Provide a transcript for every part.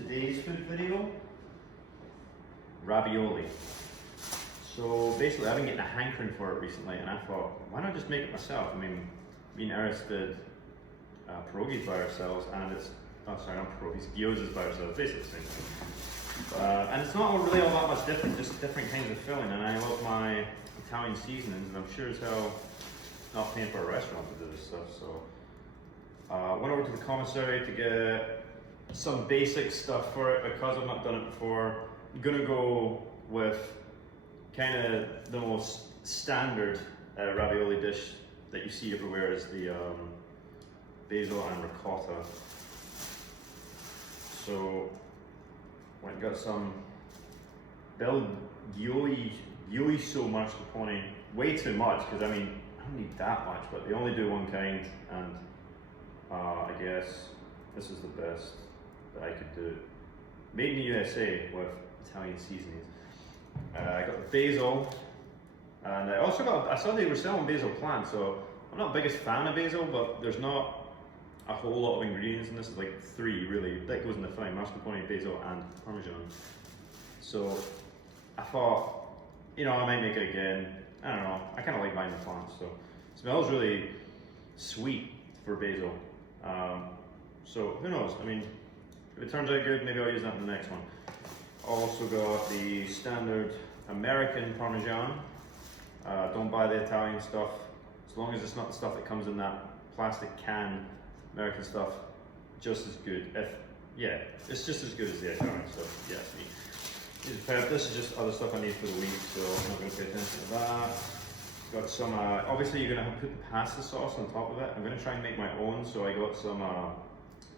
today's food video, ravioli. So basically I've been getting a hankering for it recently and I thought, why not just make it myself? I mean, me and Eris did pierogies by ourselves and it's, oh sorry, not pierogies, gyozas by ourselves, basically the same thing. And it's not really all that much different, just different kinds of filling, and I love my Italian seasonings and I'm sure as hell not paying for a restaurant to do this stuff, so went over to the commissary to get some basic stuff for it because I've not done it before. I'm gonna go with kind of the most standard ravioli dish that you see everywhere is the basil and ricotta. So I got some bel ghioli so mascarpone, way too much because I mean I don't need that much, but they only do one kind, and I guess this is the best that I could do. Made in the USA with Italian seasonings. I got the basil, and I also got, I saw they were selling basil plants, so I'm not the biggest fan of basil, but there's not a whole lot of ingredients in this. It's like 3 really, that goes in the filling: mascarpone, basil and parmesan. So I thought, you know, I might make it again. I don't know, I kind of like buying the plants, so it smells really sweet for basil. So who knows, I mean, if it turns out good, maybe I'll use that in the next one. Also got the standard American Parmesan. Don't buy the Italian stuff, as long as it's not the stuff that comes in that plastic can. American stuff, just as good. Yeah, it's just as good as the Italian stuff, yeah, me. This is just other stuff I need for the week, so I'm not going to pay attention to that. Got some, obviously you're going to have to put the pasta sauce on top of it. I'm going to try and make my own, so I got some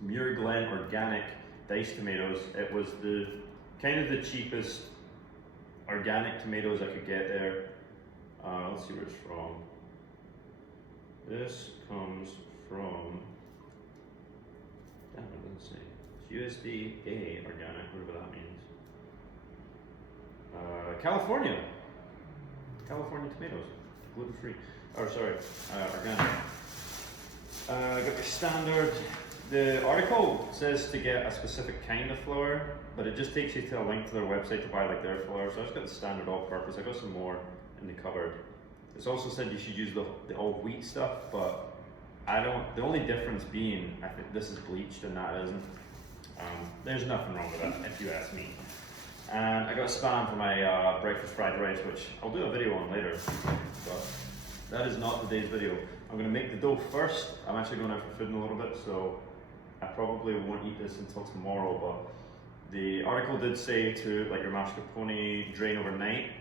Muir Glen organic diced tomatoes. It was the kind of the cheapest organic tomatoes I could get there. Let's see where it's from. This comes from, damn, it doesn't say. It's USDA organic, whatever that means. California tomatoes, gluten-free, or sorry, organic. I got the standard. The article says to get a specific kind of flour, but it just takes you to a link to their website to buy like their flour. So I just got the standard all-purpose. I got some more in the cupboard. It's also said you should use the all wheat stuff, but I don't. The only difference being, I think this is bleached and that isn't. There's nothing wrong with that, if you ask me. And I got Spam for my breakfast fried rice, which I'll do a video on later, but that is not today's video. I'm going to make the dough first. I'm actually going out for food in a little bit, so I probably won't eat this until tomorrow, but the article did say to let your mascarpone drain overnight,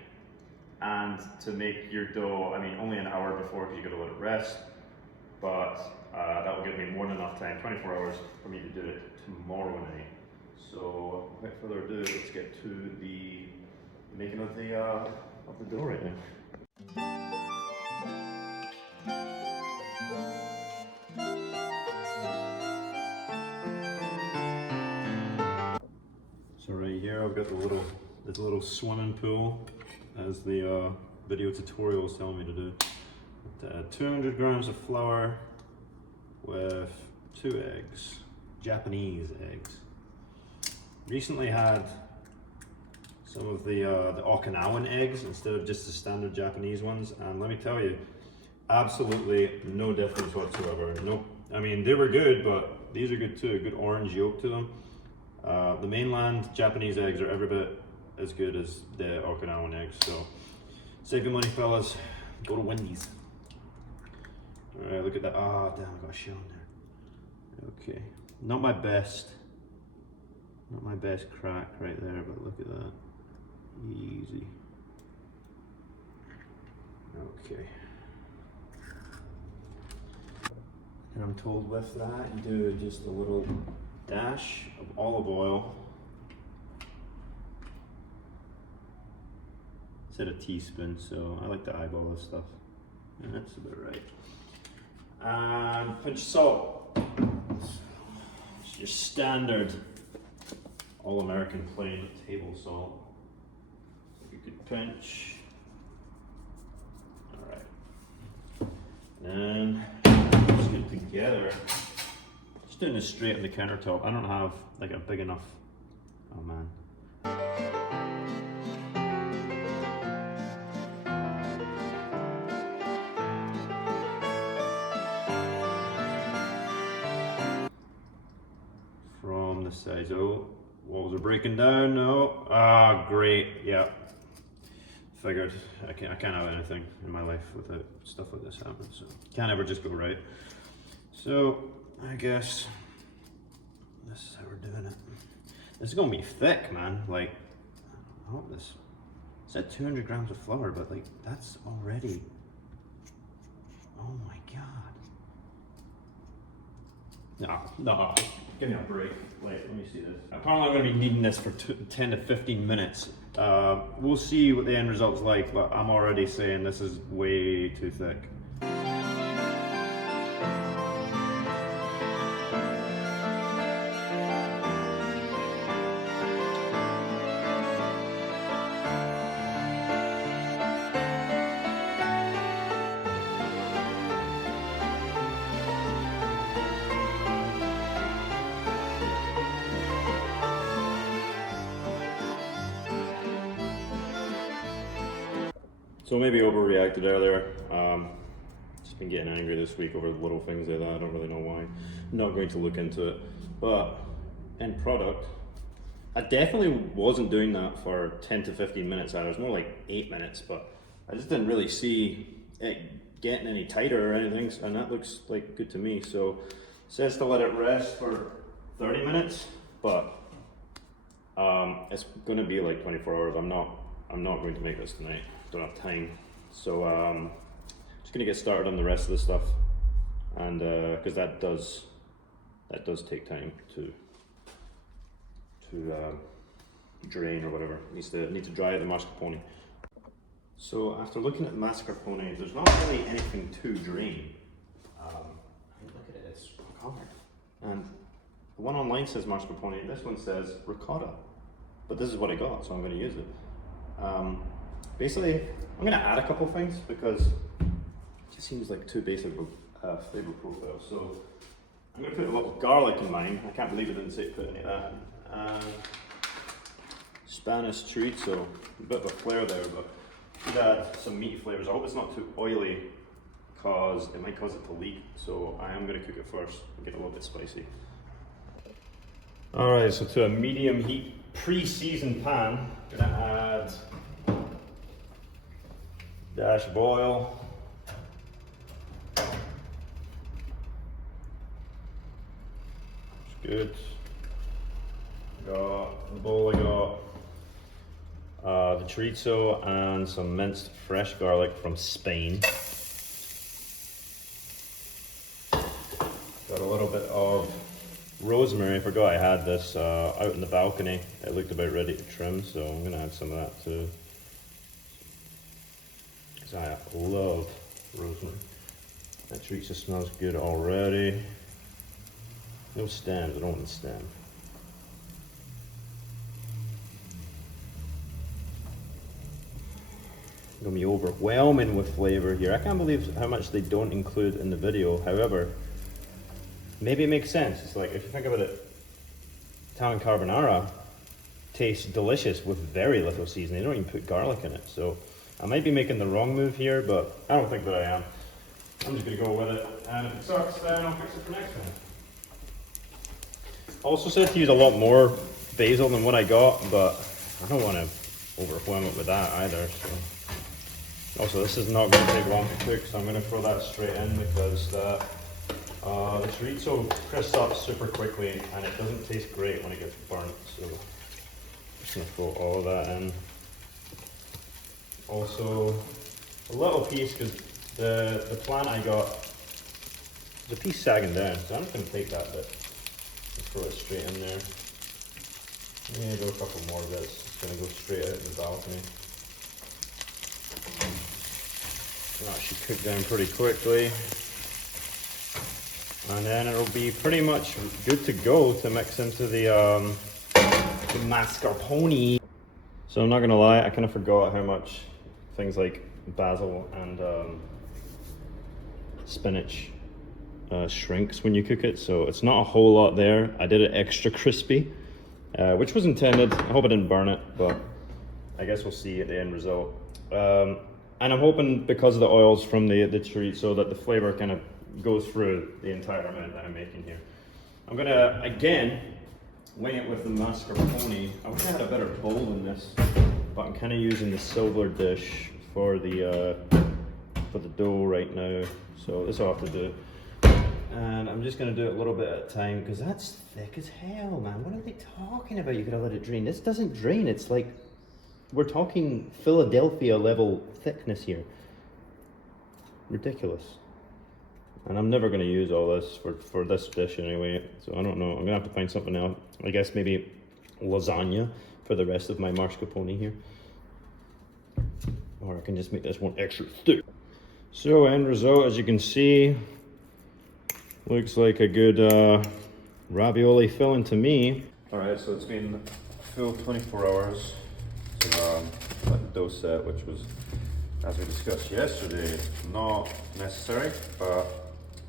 and to make your dough, I mean only an hour before because you got to let it rest, but that will give me more than enough time, 24 hours, for me to do it tomorrow night. So without further ado, let's get to the making of the dough right now. So right here I've got this little swimming pool, as the video tutorial is telling me to do. 200 grams of flour with 2 eggs, Japanese eggs. Recently had some of the Okinawan eggs instead of just the standard Japanese ones, and let me tell you, absolutely no difference whatsoever. Nope. I mean, they were good, but these are good too. Good orange yolk to them. The mainland Japanese eggs are every bit as good as the Okinawan eggs, so save your money, fellas. Go to Wendy's. All right, look at that. Ah, damn, I got a shell in there. Okay, not my best crack right there, but look at that. Easy. Okay. And I'm told with that, you do just a little dash of olive oil. It said a teaspoon, so I like to eyeball this stuff. And that's about right. And pinch salt. It's your standard all-American plain table salt. You could pinch. All right. And just get it together. Just doing this straight on the countertop. I don't have like a big enough Oh man. From the sides. Oh, walls are breaking down. No. Ah, great. Yeah. Figured I can't have anything in my life without stuff like this happen. So can't ever just go right. So I guess this is how we're doing it. This is gonna be thick, man. Like, I hope this. It said 200 grams of flour, but like that's already. Oh my god. No, give me a break. Wait, let me see this. Apparently I'm gonna be needing this for 10 to 15 minutes. We'll see what the end result's like, but I'm already saying this is way too thick. So maybe overreacted earlier. Just been getting angry this week over little things like that. I don't really know why. I'm not going to look into it. But end product, I definitely wasn't doing that for 10 to 15 minutes either. It was more like 8 minutes, but I just didn't really see it getting any tighter or anything, and that looks like good to me. So it says to let it rest for 30 minutes, but it's gonna be like 24 hours. I'm not going to make this tonight. Don't have time. So just gonna get started on the rest of the stuff, and because that does take time to drain or whatever. Need to dry out the mascarpone. So after looking at mascarpone, there's not really anything to drain. Look at it, it's covered. And the one online says mascarpone, this one says ricotta. But this is what I got, so I'm going to use it. Basically, I'm going to add a couple things because it just seems like too basic of flavor profile. So I'm going to put a lot of garlic in mine. I can't believe it didn't say put any of that. Spanish chorizo, a bit of a flare there, but should add some meaty flavors. I hope it's not too oily because it might cause it to leak. So I am going to cook it first and get a little bit spicy. All right, so to a medium heat pre-seasoned pan, I'm going to add a dash of oil. It's good. Got in the bowl, I got the chorizo and some minced fresh garlic from Spain. Got a little bit of rosemary. I forgot I had this out in the balcony. It looked about ready to trim, so I'm going to add some of that too. Because I love rosemary. That chorizo smells good already. No stems, I don't want the stem. Gonna be overwhelming with flavor here. I can't believe how much they don't include in the video. However, maybe it makes sense. It's like, if you think about it, Italian carbonara tastes delicious with very little seasoning. They don't even put garlic in it. So I might be making the wrong move here, but I don't think that I am. I'm just gonna go with it. And if it sucks, then I'll fix it for next time. Also said to use a lot more basil than what I got, but I don't want to overwhelm it with that either. So. Also, this is not going to take long to cook, so I'm going to throw that straight in because the chorizo crisps up super quickly and it doesn't taste great when it gets burnt. So I'm just going to throw all of that in. Also, a little piece, because the plant I got, there's a piece sagging down, so I'm just going to take that bit and throw it straight in there. Maybe a couple more bits. It's going to go straight out the balcony. That should cook down pretty quickly. And then it'll be pretty much good to go to mix into the mascarpone. So I'm not gonna lie, I kind of forgot how much things like basil and spinach shrinks when you cook it. So it's not a whole lot there. I did it extra crispy which was intended. I hope I didn't burn it, but I guess we'll see at the end result. And I'm hoping because of the oils from the treat, so that the flavor kind of goes through the entire amount that I'm making here. I'm gonna, again, wing it with the mascarpone. I wish I had a better bowl than this, but I'm kind of using the silver dish for the dough right now. So this I'll have to do. And I'm just gonna do it a little bit at a time, because that's thick as hell, man. What are they talking about? You gotta let it drain. This doesn't drain, it's like, we're talking Philadelphia level thickness here. Ridiculous. And I'm never going to use all this for this dish anyway, so I don't know. I'm going to have to find something else. I guess maybe lasagna for the rest of my mascarpone here. Or I can just make this one extra thick. So end result, as you can see, looks like a good ravioli filling to me. Alright, so it's been a full 24 hours. So that dough set, which was, as we discussed yesterday, not necessary, but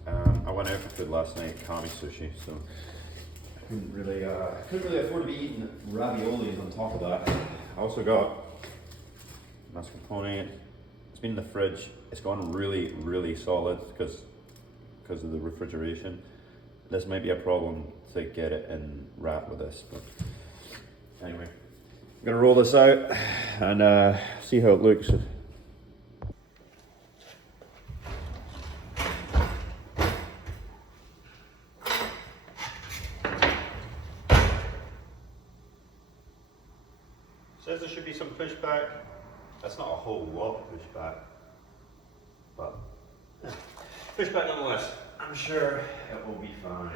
I went out for food last night, kami sushi, so I couldn't really afford to be eating raviolis on top of that. I also got mascarpone. It's been in the fridge. It's gone really, really solid because of the refrigeration. This might be a problem to get it in wrap with this, but anyway. I'm gonna roll this out and see how it looks. Says there should be some pushback. That's not a whole lot of pushback, but pushback nonetheless. I'm sure it will be fine.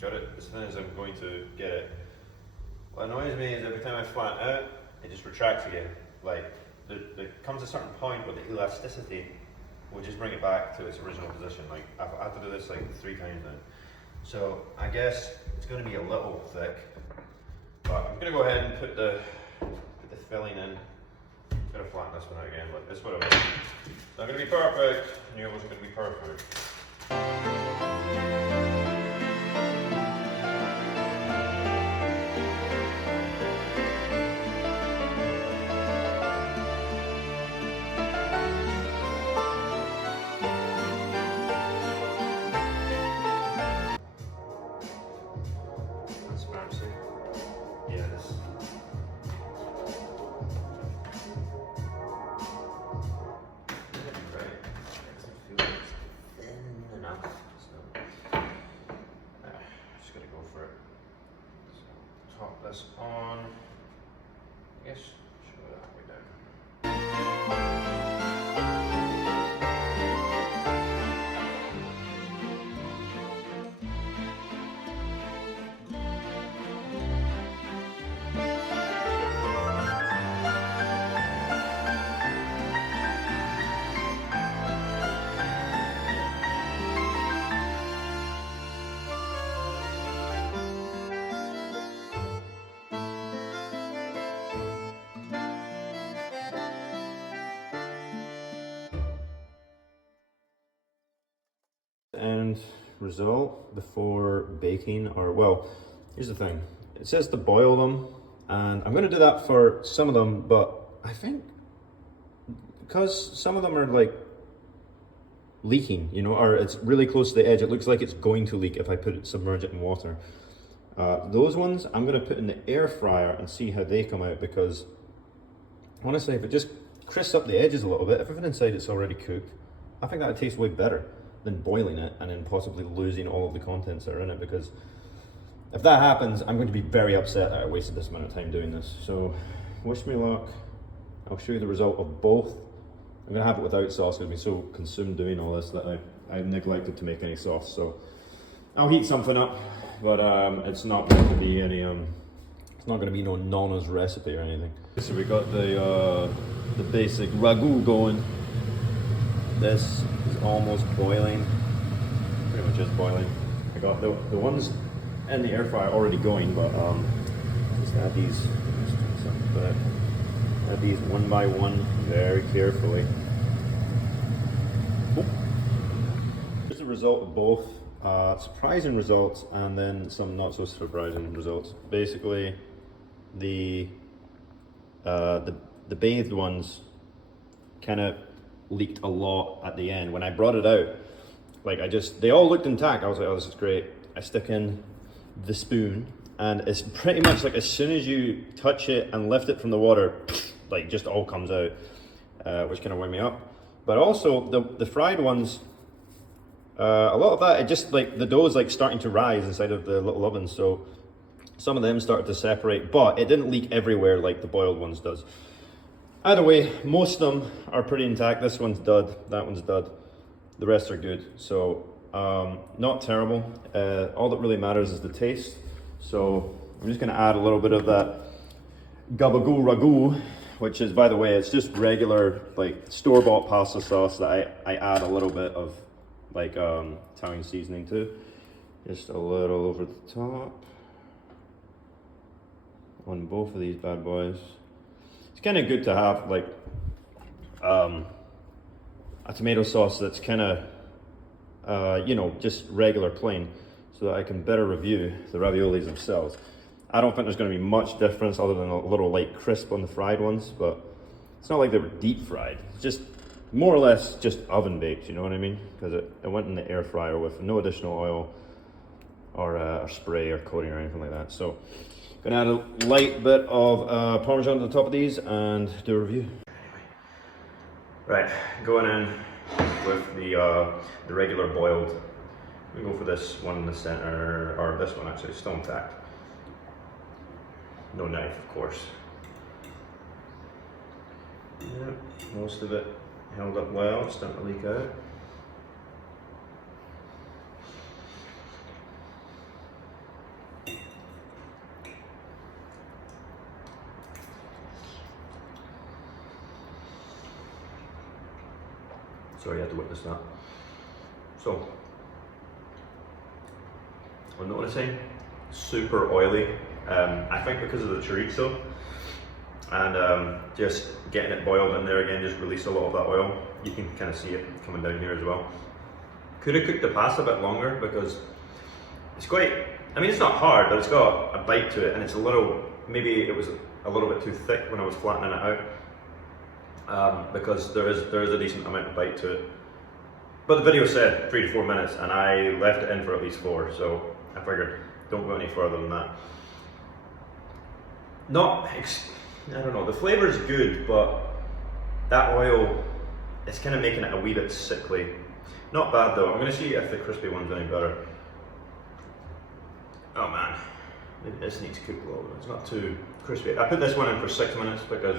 Got it as thin as I'm going to get it. What annoys me is every time I flatten out, it just retracts again. Like, there comes a certain point where the elasticity will just bring it back to its original position. Like, I've had to do this like 3 times now. So I guess it's going to be a little thick, but I'm going to go ahead and put the filling in. I'm going to flatten this one out again, but this is what it was. It's not going to be perfect. I knew it wasn't going to be perfect. This on, I guess, show it that way down. And result before baking, or well, here's the thing, it says to boil them, and I'm going to do that for some of them, but I think because some of them are like leaking, you know, or it's really close to the edge, it looks like it's going to leak if I submerge it in water. Those ones I'm going to put in the air fryer and see how they come out, because honestly, if it just crisps up the edges a little bit, if everything inside it's already cooked, I think that would taste way better than boiling it and then possibly losing all of the contents that are in it, because if that happens, I'm going to be very upset that I wasted this amount of time doing this. So wish me luck. I'll show you the result of both. I'm going to have it without sauce because I've been so consumed doing all this that I've neglected to make any sauce. So I'll heat something up, but it's not going to be any not going to be no Nonna's recipe or anything. So we got the basic ragu going. This is almost boiling. Pretty much is boiling. I got the ones in the air fryer already going, but just add these. Add these one by one, very carefully. Here's the result of both. Surprising results and then some not so surprising results. Basically, the bathed ones kind of leaked a lot at the end. When I brought it out, like they all looked intact. I was like, oh, this is great. I stick in the spoon and it's pretty much like as soon as you touch it and lift it from the water, like just all comes out, which kind of wound me up. But also the fried ones, a lot of that, it just like the dough is like starting to rise inside of the little oven, so some of them started to separate, but it didn't leak everywhere like the boiled ones does. Either way, most of them are pretty intact. This one's dud, that one's dud, the rest are good. So not terrible. All that really matters is the taste. So I'm just going to add a little bit of that gabagool ragu, which is, by the way, it's just regular like store-bought pasta sauce that I add a little bit of like Italian seasoning to. Just a little over the top on both of these bad boys. It's kind of good to have like a tomato sauce that's kind of you know, just regular plain, so that I can better review the raviolis themselves. I don't think there's going to be much difference other than a little light crisp on the fried ones, but it's not like they were deep fried. It's just more or less just oven baked, you know what I mean? Because it went in the air fryer with no additional oil or spray or coating or anything like that. So gonna add a light bit of Parmesan to the top of these and do a review. Right, going in with the regular boiled. We go for this one in the center, or this one actually, still intact. No knife, of course. Yep, most of it held up well, it's starting to leak out. Sorry, I had to witness that. So, I'm noticing super oily. I think because of the chorizo and just getting it boiled in there again, just release a lot of that oil. You can kind of see it coming down here as well. Could have cooked the pasta a bit longer because it's quite, I mean, it's not hard, but it's got a bite to it, and it's a little, maybe it was a little bit too thick when I was flattening it out, because there is a decent amount of bite to it. But the video said 3 to 4 minutes, and I left it in for at least 4, so I figured don't go any further than that. I don't know, the flavour is good, but that oil, it's kind of making it a wee bit sickly. Not bad though. I'm going to see if the crispy one's any better. Oh man, maybe this needs to cook a little bit. It's not too crispy. I put this one in for 6 minutes because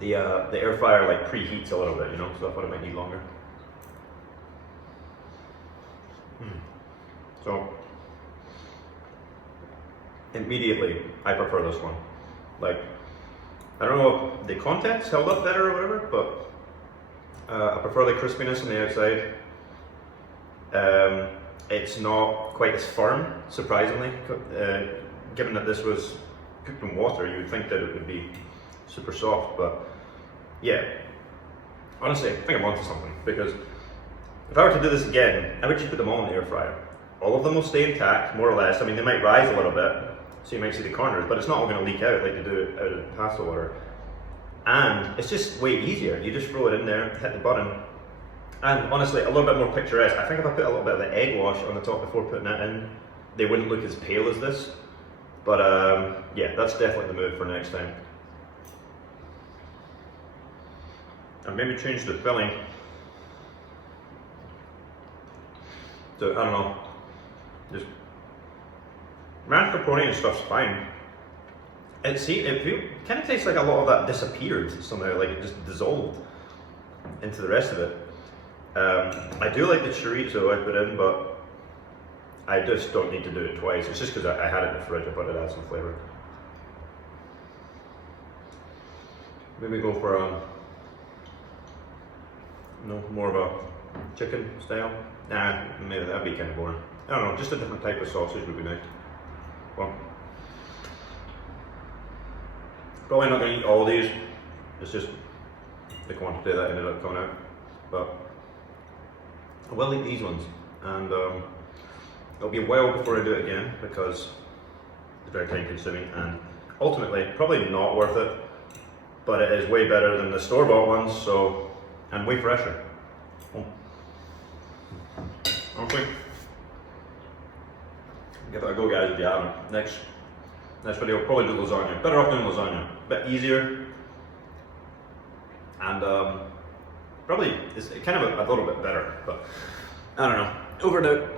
the air fryer like preheats a little bit, you know, so I thought it might need longer. So immediately I prefer this one. Like, I don't know if the contents held up better or whatever, but I prefer the crispiness on the outside. It's not quite as firm, surprisingly. Given that this was cooked in water, you would think that it would be super soft, but yeah. Honestly, I think I'm onto something, because if I were to do this again, I would just put them all in the air fryer. All of them will stay intact, more or less. I mean, they might rise a little bit, so you might see the corners, but it's not all going to leak out like they do out of pasta water. And it's just way easier. You just throw it in there, hit the button, and honestly, a little bit more picturesque. I think if I put a little bit of the egg wash on the top before putting it in, they wouldn't look as pale as this. But yeah, that's definitely the move for next time. And maybe change the filling. So, I don't know, just mascarpone and stuff's fine. It kind of tastes like a lot of that disappeared somehow, like it just dissolved into the rest of it. I do like the chorizo I put in, but I just don't need to do it twice. It's just because I had it in the fridge, I thought it'd add some flavour. Maybe go for more of a chicken style. Nah, maybe that'd be kind of boring. I don't know, just a different type of sausage would be nice. Well, probably not going to eat all these. It's just the quantity that ended up coming out. But I will eat these ones, and it'll be a while before I do it again because it's very time consuming and ultimately probably not worth it. But it is way better than the store-bought ones, so, and way fresher. Okay. Give it a go, guys, if you haven't. Next video, probably do lasagna. Better off doing lasagna. A bit easier. And probably it's kind of a little bit better, but I don't know. Over and out.